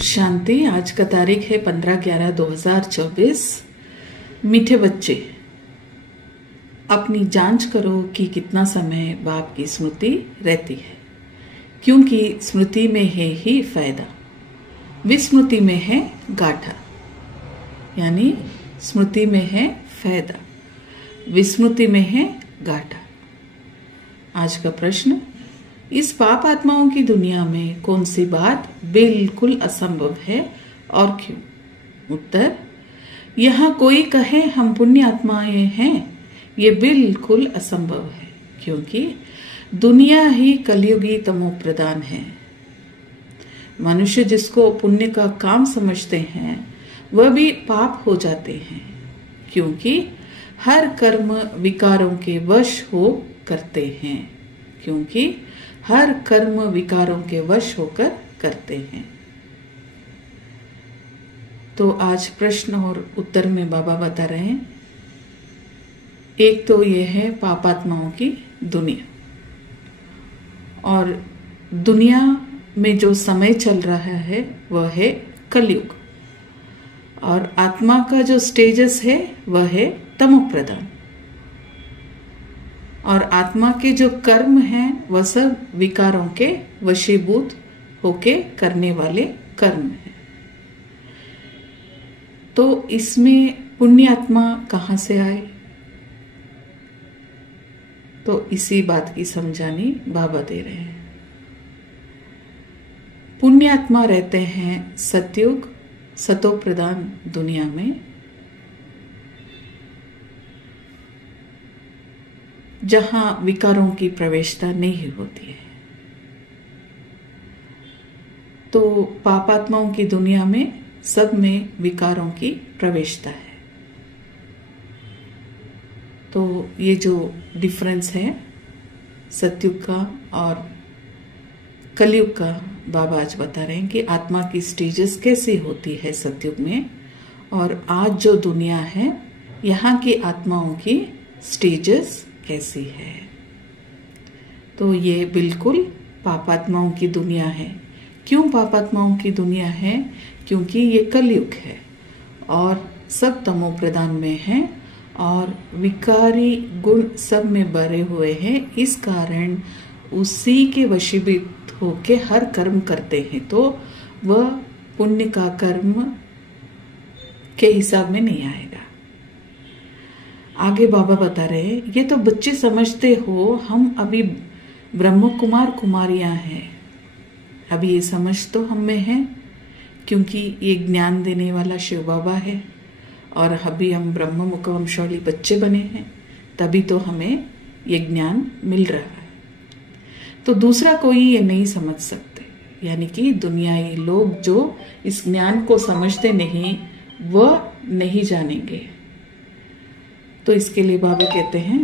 शांति। आज का तारीख है 15/11/2024। मीठे बच्चे, अपनी जांच करो कि कितना समय बाप की स्मृति रहती है, क्योंकि स्मृति में है ही फायदा, विस्मृति में है गाठा। यानी स्मृति में है फायदा, विस्मृति में है गाठा। आज का प्रश्न, इस पाप आत्माओं की दुनिया में कौन सी बात बिल्कुल असंभव है और क्यों? उत्तर, यहाँ कोई कहे हम पुण्य आत्माएं हैं, ये बिल्कुल असंभव है, क्योंकि दुनिया ही कलयुगी तमो प्रधान है। मनुष्य जिसको पुण्य का काम समझते हैं वह भी पाप हो जाते हैं, क्योंकि हर कर्म विकारों के वश हो करते हैं, क्योंकि हर कर्म विकारों के वश होकर करते हैं। तो आज प्रश्न और उत्तर में बाबा बता रहे हैं। एक तो यह है पापात्माओं की दुनिया, और दुनिया में जो समय चल रहा है वह है कलयुग, और आत्मा का जो स्टेजस है वह है तमो प्रधान, और आत्मा के जो कर्म हैं वह सब विकारों के वशीभूत होके करने वाले कर्म हैं। तो इसमें पुण्य आत्मा कहां से आए? तो इसी बात की समझानी बाबा दे रहे हैं। पुण्य आत्मा रहते हैं सतयुग सतो प्रधान दुनिया में, जहां विकारों की प्रवेशता नहीं होती है। तो पापात्माओं की दुनिया में सब में विकारों की प्रवेशता है। तो ये जो डिफरेंस है सतयुग का और कलयुग का, बाबा आज बता रहे हैं कि आत्मा की स्टेजेस कैसी होती है सतयुग में, और आज जो दुनिया है यहाँ की आत्माओं की स्टेजेस कैसी है। तो ये बिल्कुल पापात्माओं की दुनिया है। क्यों पापात्माओं की दुनिया है? क्योंकि ये कलयुग है और सब तमो प्रधान में है और विकारी गुण सब में भरे हुए हैं। इस कारण उसी के वशीभूत होके हर कर्म करते हैं, तो वह पुण्य का कर्म के हिसाब में नहीं आएगा। आगे बाबा बता रहे हैं, ये तो बच्चे समझते हो, हम अभी ब्रह्म कुमार कुमारियां हैं। अभी ये समझ तो हम में है, क्योंकि ये ज्ञान देने वाला शिव बाबा है, और अभी हम ब्रह्म मुखवंशावली बच्चे बने हैं, तभी तो हमें ये ज्ञान मिल रहा है। तो दूसरा कोई ये नहीं समझ सकते, यानी कि दुनियाई लोग जो इस ज्ञान को समझते नहीं वह नहीं जानेंगे। तो इसके लिए बाबा कहते हैं,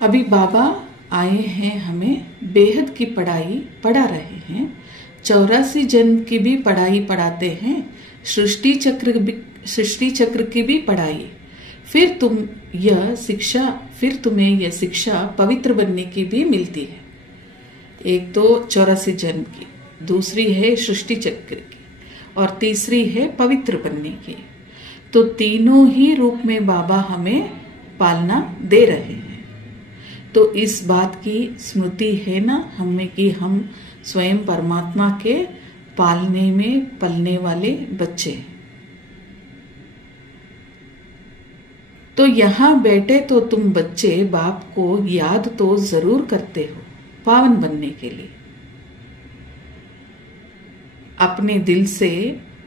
अभी बाबा आए हैं, हमें बेहद की पढ़ाई पढ़ा रहे हैं, 84 जन्म की भी पढ़ाई पढ़ाते हैं, सृष्टि चक्र की भी पढ़ाई। फिर तुम्हें यह शिक्षा पवित्र बनने की भी मिलती है। एक तो 84 जन्म की, दूसरी है सृष्टि चक्र की, और तीसरी है पवित्र बनने की। तो तीनों ही रूप में बाबा हमें पालना दे रहे हैं। तो इस बात की स्मृति है ना हमें कि हम स्वयं परमात्मा के पालने में पलने वाले बच्चे। तो यहाँ बैठे तो तुम बच्चे बाप को याद तो जरूर करते हो पावन बनने के लिए। अपने दिल से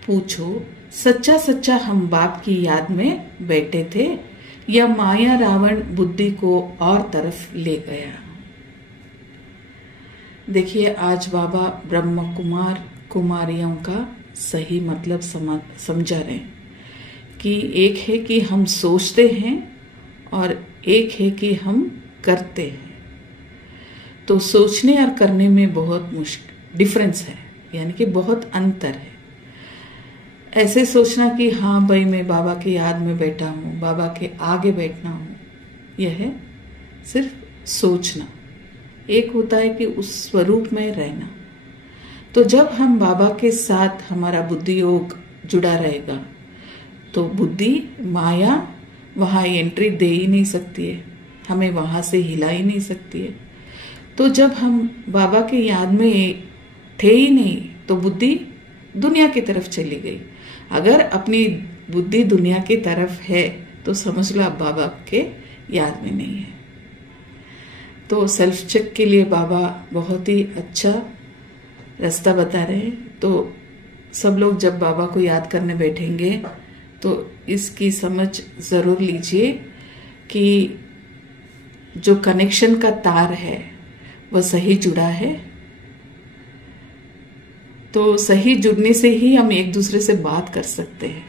पूछो, सच्चा सच्चा हम बाप की याद में बैठे थे या माया रावण बुद्धि को और तरफ ले गया? देखिए, आज बाबा ब्रह्म कुमार कुमारियों का सही मतलब समझा रहे हैं कि एक है कि हम सोचते हैं और एक है कि हम करते हैं। तो सोचने और करने में बहुत डिफरेंस है, यानी कि बहुत अंतर है। ऐसे सोचना कि हाँ भाई मैं बाबा की याद में बैठा हूँ, बाबा के आगे बैठना हूँ, यह है सिर्फ सोचना। एक होता है कि उस स्वरूप में रहना। तो जब हम बाबा के साथ हमारा बुद्धि योग जुड़ा रहेगा तो बुद्धि माया वहां एंट्री दे ही नहीं सकती है, हमें वहां से हिला ही नहीं सकती है। तो जब हम बाबा के याद में थे ही नहीं तो बुद्धि दुनिया की तरफ चली गई। अगर अपनी बुद्धि दुनिया की तरफ है तो समझ लो आप बाबा के याद में नहीं है। तो सेल्फ चेक के लिए बाबा बहुत ही अच्छा रास्ता बता रहे हैं। तो सब लोग जब बाबा को याद करने बैठेंगे तो इसकी समझ जरूर लीजिए कि जो कनेक्शन का तार है वह सही जुड़ा है। तो सही जुड़ने से ही हम एक दूसरे से बात कर सकते हैं,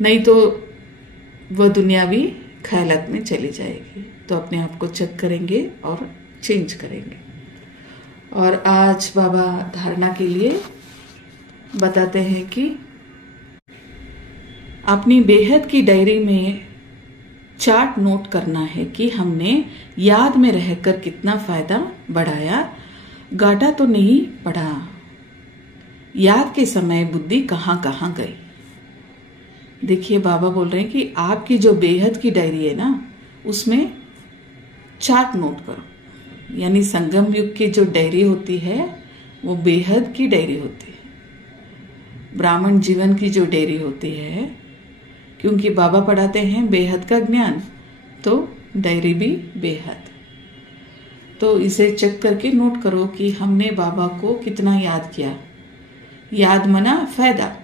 नहीं तो वह दुनियावी ख्यालात में चली जाएगी। तो अपने आप को चेक करेंगे और चेंज करेंगे। और आज बाबा धारणा के लिए बताते हैं कि अपनी बेहद की डायरी में चार्ट नोट करना है कि हमने याद में रहकर कितना फायदा बढ़ाया, घाटा तो नहीं पड़ा। याद के समय बुद्धि कहां कहां गई। देखिए बाबा बोल रहे हैं कि आपकी जो बेहद की डायरी है ना, उसमें चार्ट नोट करो। यानी संगम युग की जो डायरी होती है वो बेहद की डायरी होती है। ब्राह्मण जीवन की जो डायरी होती है, क्योंकि बाबा पढ़ाते हैं बेहद का ज्ञान, तो डायरी भी बेहद। तो इसे चेक करके नोट करो कि हमने बाबा को कितना याद किया। याद मना फायदा,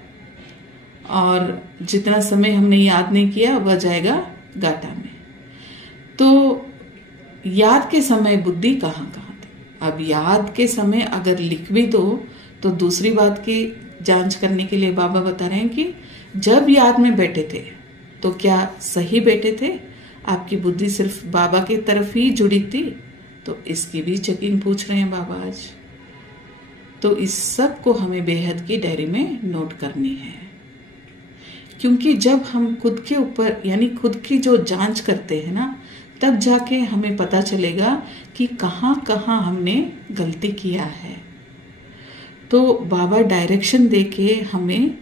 और जितना समय हमने याद नहीं किया वह जाएगा घाटा में। तो याद के समय बुद्धि कहां कहां थी। अब याद के समय अगर लिख भी दो तो दूसरी बात की जांच करने के लिए बाबा बता रहे हैं कि जब याद में बैठे थे तो क्या सही बैठे थे, आपकी बुद्धि सिर्फ बाबा की तरफ ही जुड़ी थी। तो इसकी भी चेकिंग पूछ रहे हैं बाबा आज। तो इस सब को हमें बेहद की डायरी में नोट करनी है, क्योंकि जब हम खुद के ऊपर यानी खुद की जो जांच करते हैं ना, तब जाके हमें पता चलेगा कि कहां कहां हमने गलती किया है। तो बाबा डायरेक्शन देके हमें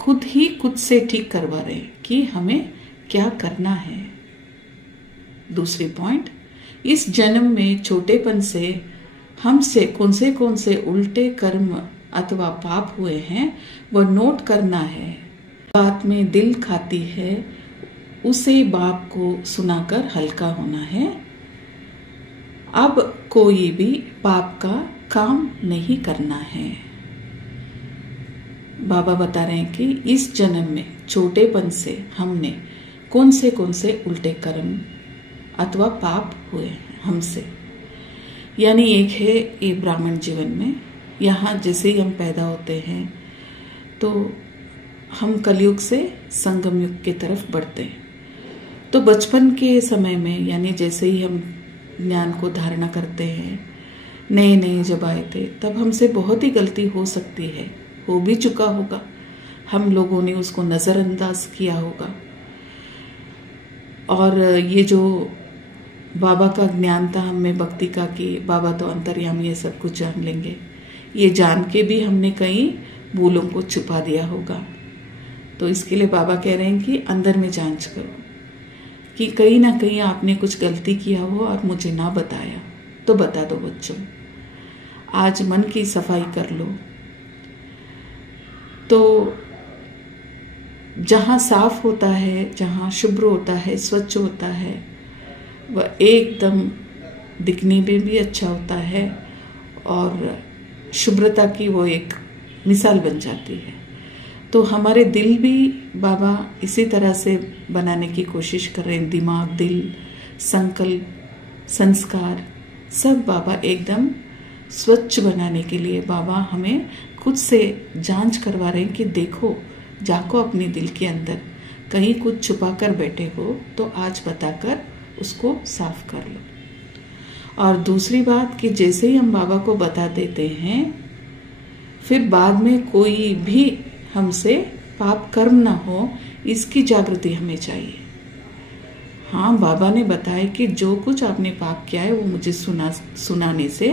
खुद ही खुद से ठीक करवा रहे हैं कि हमें क्या करना है। दूसरी पॉइंट, इस जन्म में छोटेपन से हमसे कौन से उल्टे कर्म अथवा पाप हुए हैं वह नोट करना है। बात में दिल खाती है उसे बाप को सुनाकर हल्का होना है। अब कोई भी पाप का काम नहीं करना है। बाबा बता रहे हैं कि इस जन्म में छोटेपन से हमने कौन से उल्टे कर्म अथवा पाप हुए हैं हमसे। यानी एक है ये ब्राह्मण जीवन में, यहाँ जैसे ही हम पैदा होते हैं तो हम कलयुग से संगम युग की तरफ बढ़ते हैं। तो बचपन के समय में यानी जैसे ही हम ज्ञान को धारणा करते हैं, नए नए जब आए थे, तब हमसे बहुत ही गलती हो सकती है, हो भी चुका होगा। हम लोगों ने उसको नजरअंदाज किया होगा। और ये जो बाबा का ज्ञान था हमें भक्ति का कि बाबा तो अंतर्यामी ये सब कुछ जान लेंगे, ये जान के भी हमने कई भूलों को छुपा दिया होगा। तो इसके लिए बाबा कह रहे हैं कि अंदर में जांच करो कि कहीं ना कहीं आपने कुछ गलती किया हो और मुझे ना बताया तो बता दो बच्चों। आज मन की सफाई कर लो। तो जहां साफ होता है, जहां शुभ्र होता है, स्वच्छ होता है, वह एकदम दिखने में भी अच्छा होता है और शुभ्रता की वो एक मिसाल बन जाती है। तो हमारे दिल भी बाबा इसी तरह से बनाने की कोशिश कर रहे हैं। दिमाग, दिल, संकल्प, संस्कार सब बाबा एकदम स्वच्छ बनाने के लिए बाबा हमें खुद से जांच करवा रहे हैं कि देखो, जाको अपने दिल के अंदर कहीं कुछ छुपा कर बैठे हो तो आज बताकर उसको साफ कर लो। और दूसरी बात कि जैसे ही हम बाबा को बता देते हैं, फिर बाद में कोई भी हमसे पाप कर्म ना हो, इसकी जागृति हमें चाहिए। हाँ, बाबा ने बताया कि जो कुछ आपने पाप किया है वो मुझे सुनाने से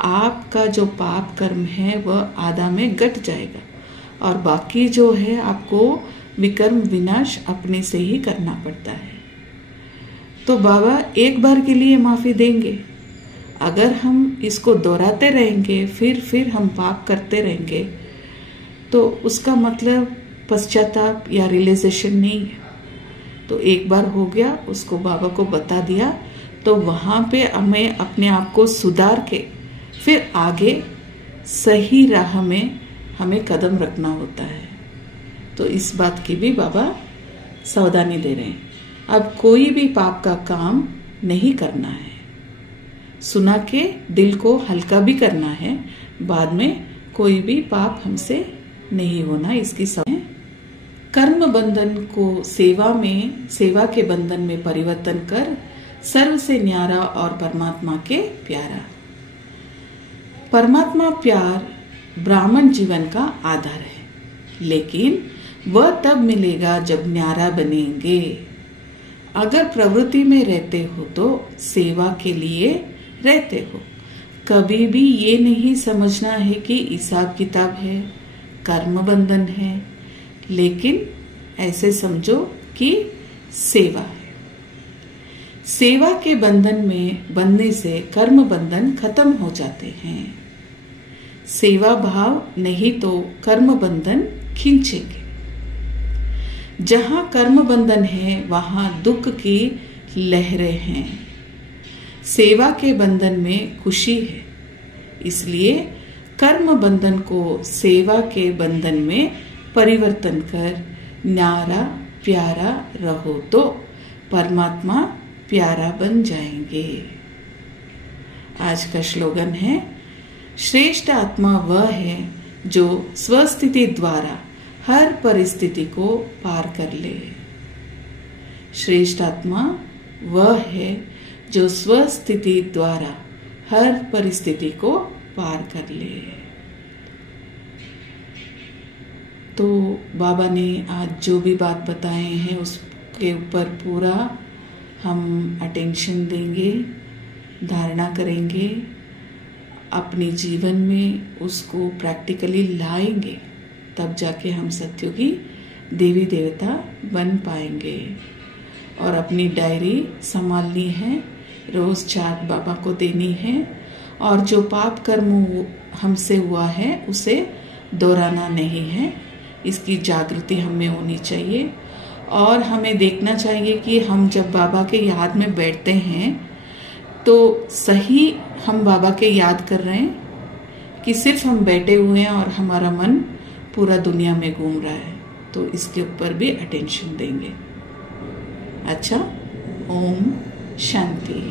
आपका जो पाप कर्म है वह आधा में घट जाएगा और बाकी जो है आपको विकर्म विनाश अपने से ही करना पड़ता है। तो बाबा एक बार के लिए माफी देंगे। अगर हम इसको दोहराते रहेंगे फिर हम पाप करते रहेंगे तो उसका मतलब पश्चाताप या रियलाइजेशन नहीं है। तो एक बार हो गया, उसको बाबा को बता दिया, तो वहां पे हमें अपने आप को सुधार के फिर आगे सही राह में हमें कदम रखना होता है। तो इस बात की भी बाबा सावधानी दे रहे हैं। अब कोई भी पाप का काम नहीं करना है, सुना के दिल को हल्का भी करना है। बाद में कोई भी पाप हमसे नहीं होना, इसकी समझ। कर्म बंधन को सेवा के बंधन में परिवर्तन कर सर्व से न्यारा और परमात्मा के प्यारा। परमात्मा प्यार ब्राह्मण जीवन का आधार है, लेकिन वह तब मिलेगा जब न्यारा बनेंगे। अगर प्रवृत्ति में रहते हो तो सेवा के लिए रहते हो। कभी भी ये नहीं समझना है कि हिसाब किताब है, कर्म बंधन है, लेकिन ऐसे समझो कि सेवा है। सेवा के बंधन में बंधने से कर्म बंधन खत्म हो जाते हैं। सेवा भाव नहीं तो कर्म बंधन खींचेंगे। जहां कर्म बंधन है वहां दुख की लहरें हैं। सेवा के बंधन में खुशी है, इसलिए कर्म बंधन को सेवा के बंधन में परिवर्तन कर न्यारा प्यारा रहो तो परमात्मा प्यारा बन जाएंगे। आज का स्लोगन है, श्रेष्ठ आत्मा वह है जो स्वस्थिति द्वारा हर परिस्थिति को पार कर ले। श्रेष्ठ आत्मा वह है जो स्वस्थिति द्वारा हर परिस्थिति को पार कर ले। तो बाबा ने आज जो भी बात बताए हैं उसके ऊपर पूरा हम अटेंशन देंगे, धारणा करेंगे, अपने जीवन में उसको प्रैक्टिकली लाएंगे, तब जाके हम सत्युगी देवी देवता बन पाएंगे। और अपनी डायरी संभालनी है, रोज चार्ट बाबा को देनी है, और जो पाप कर्म हमसे हुआ है उसे दोहराना नहीं है। इसकी जागृति हमें होनी चाहिए और हमें देखना चाहिए कि हम जब बाबा के याद में बैठते हैं तो सही हम बाबा के याद कर रहे हैं कि सिर्फ हम बैठे हुए हैं और हमारा मन पूरा दुनिया में घूम रहा है। तो इसके ऊपर भी अटेंशन देंगे। अच्छा, ओम शांति।